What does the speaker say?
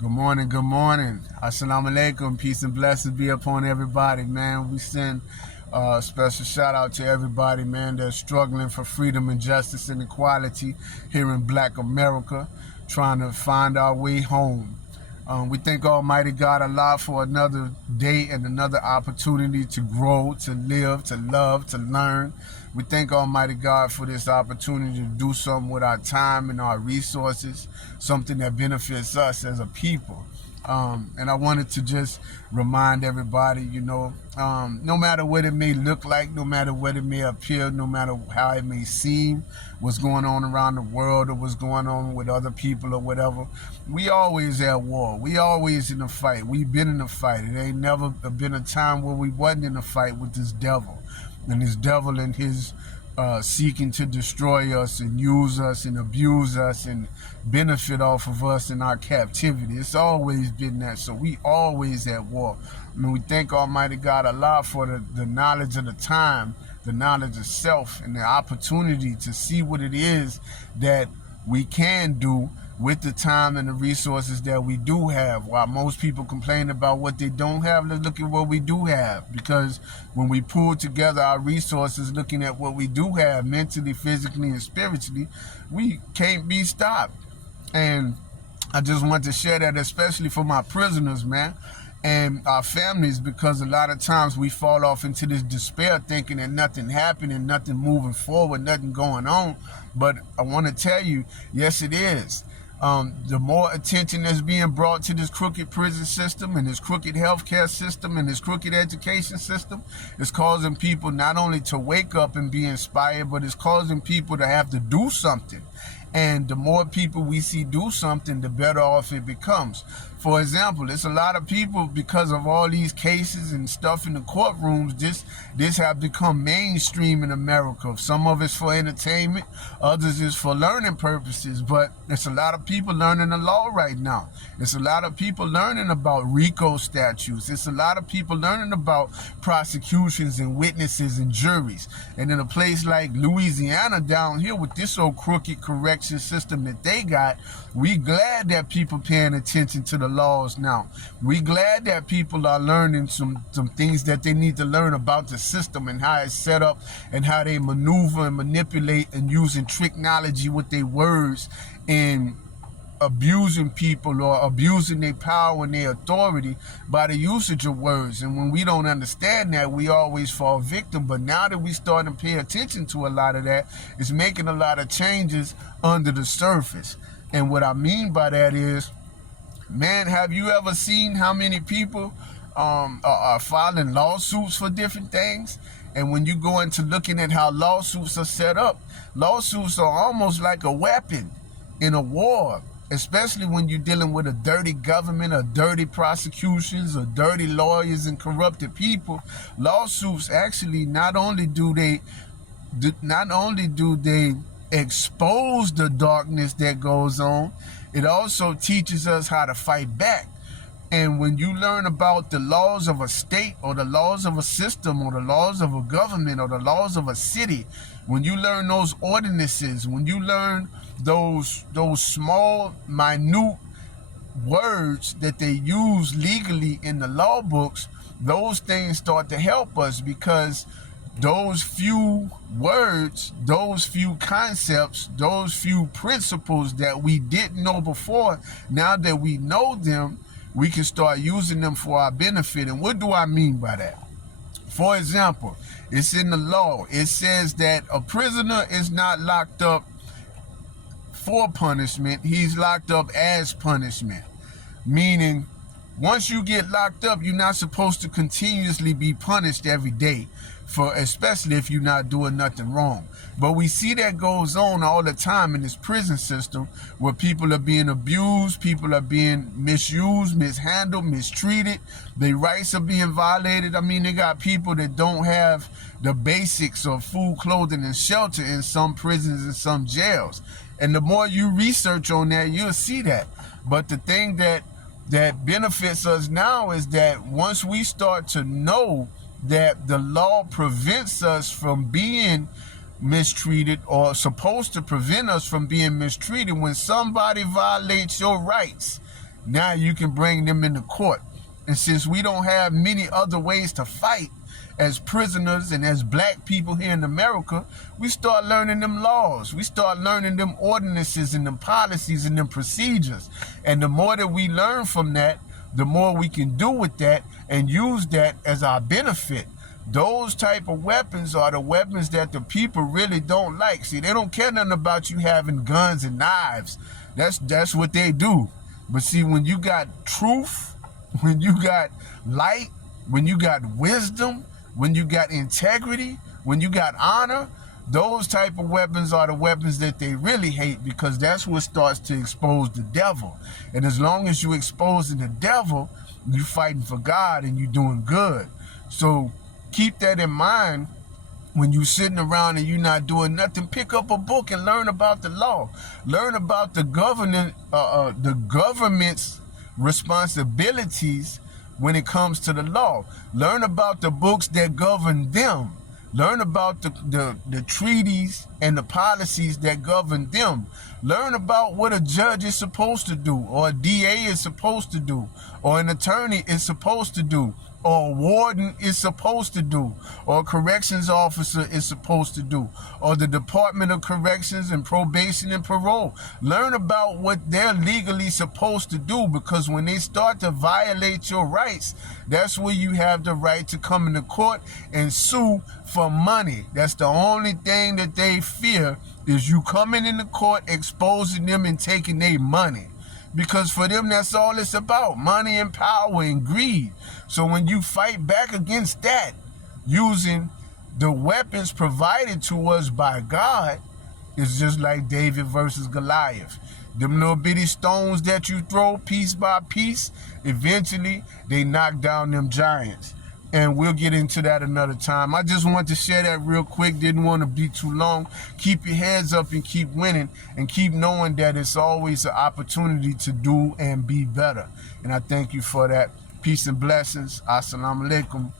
Good morning, good morning. Assalamu alaikum. Peace and blessings be upon everybody, man. We send a special shout out to everybody, man, that's struggling for freedom and justice and equality here in Black America, trying to find our way home. We thank Almighty God Allah for another day and another opportunity to grow, to live, to love, to learn. We thank Almighty God for this opportunity to do something with our time and our resources, something that benefits us as a people. And I wanted to just remind everybody, no matter what it may look like, no matter what it may appear, no matter how it may seem, what's going on around the world or what's going on with other people or whatever, we always at war. We always in a fight. We've been in a fight. It ain't never been a time where we wasn't in a fight with this devil. And this devil and his seeking to destroy us and use us and abuse us and benefit off of us in our captivity. It's always been that. So we always at war. I mean, we thank Almighty God Allah for the knowledge of the time, the knowledge of self, and the opportunity to see what it is that we can do with the time and the resources that we do have. While most people complain about what they don't have, let's look at what we do have. Because when we pull together our resources, looking at what we do have mentally, physically, and spiritually, we can't be stopped. And I just want to share that, especially for my prisoners, man, and our families, because a lot of times we fall off into this despair thinking that nothing happening, nothing moving forward, nothing going on. But I want to tell you, yes, it is. The more attention that's being brought to this crooked prison system and this crooked healthcare system and this crooked education system, is causing people not only to wake up and be inspired, but it's causing people to have to do something. And the more people we see do something, the better off it becomes. For example, it's a lot of people, because of all these cases and stuff in the courtrooms, this have become mainstream in America. Some of it's for entertainment, others is for learning purposes, but it's a lot of people learning the law right now. It's a lot of people learning about RICO statutes. It's a lot of people learning about prosecutions and witnesses and juries. And in a place like Louisiana down here with this old crooked correction system that they got, we glad that people paying attention to the laws now. We glad that people are learning some things that they need to learn about the system and how it's set up and how they maneuver and manipulate and using technology with their words and abusing people or abusing their power and their authority by the usage of words. And when we don't understand that, we always fall victim. But now that we starting to pay attention to a lot of that, it's making a lot of changes under the surface. And what I mean by that is, man, have you ever seen how many people are filing lawsuits for different things? And when you go into looking at how lawsuits are set up, lawsuits are almost like a weapon in a war, especially when you're dealing with a dirty government or dirty prosecutions or dirty lawyers and corrupted people. Lawsuits actually not only do they expose the darkness that goes on, it also teaches us how to fight back. And when you learn about the laws of a state or the laws of a system or the laws of a government or the laws of a city, when you learn those ordinances, when you learn those small, minute words that they use legally in the law books, those things start to help us, because those few words, those few concepts, those few principles that we didn't know before, now that we know them, we can start using them for our benefit. And what do I mean by that? For example, it's in the law. It says that a prisoner is not locked up for punishment. He's locked up as punishment. Meaning, once you get locked up, you're not supposed to continuously be punished every day, especially if you're not doing nothing wrong. But we see that goes on all the time in this prison system, where people are being abused, people are being misused, mishandled, mistreated, their rights are being violated. I mean, they got people that don't have the basics of food, clothing, and shelter in some prisons and some jails. And the more you research on that, you'll see that. But the thing that benefits us now is that once we start to know that the law prevents us from being mistreated, or supposed to prevent us from being mistreated, when somebody violates your rights, Now you can bring them into court. And since we don't have many other ways to fight as prisoners and as black people here in America, we start learning them laws. We start learning them ordinances and them policies and them procedures. And the more that we learn from that, the more we can do with that and use that as our benefit. Those type of weapons are the weapons that the people really don't like. See, they don't care nothing about you having guns and knives. That's what they do. But see, when you got truth, when you got light, when you got wisdom, when you got integrity, when you got honor, those type of weapons are the weapons that they really hate, because that's what starts to expose the devil. And as long as you exposing the devil, you fighting for God and you doing good. So keep that in mind. When you sitting around and you're not doing nothing, pick up a book and learn about the law. Learn about the government's responsibilities when it comes to the law. Learn about the books that govern them. Learn about the treaties and the policies that govern them. Learn about what a judge is supposed to do, or a DA is supposed to do, or an attorney is supposed to do, or a warden is supposed to do, or a corrections officer is supposed to do, or the Department of Corrections and Probation and Parole. Learn about what they're legally supposed to do, because when they start to violate your rights, that's where you have the right to come into court and sue for money. That's the only thing that they fear, is you coming into court, exposing them and taking their money. Because for them, that's all it's about, money and power and greed. So when you fight back against that, using the weapons provided to us by God, it's just like David versus Goliath. Them little bitty stones that you throw piece by piece, eventually they knock down them giants. And we'll get into that another time. I just wanted to share that real quick. Didn't want to be too long. Keep your heads up and keep winning, and keep knowing that it's always an opportunity to do and be better. And I thank you for that. Peace and blessings. Assalamu alaikum.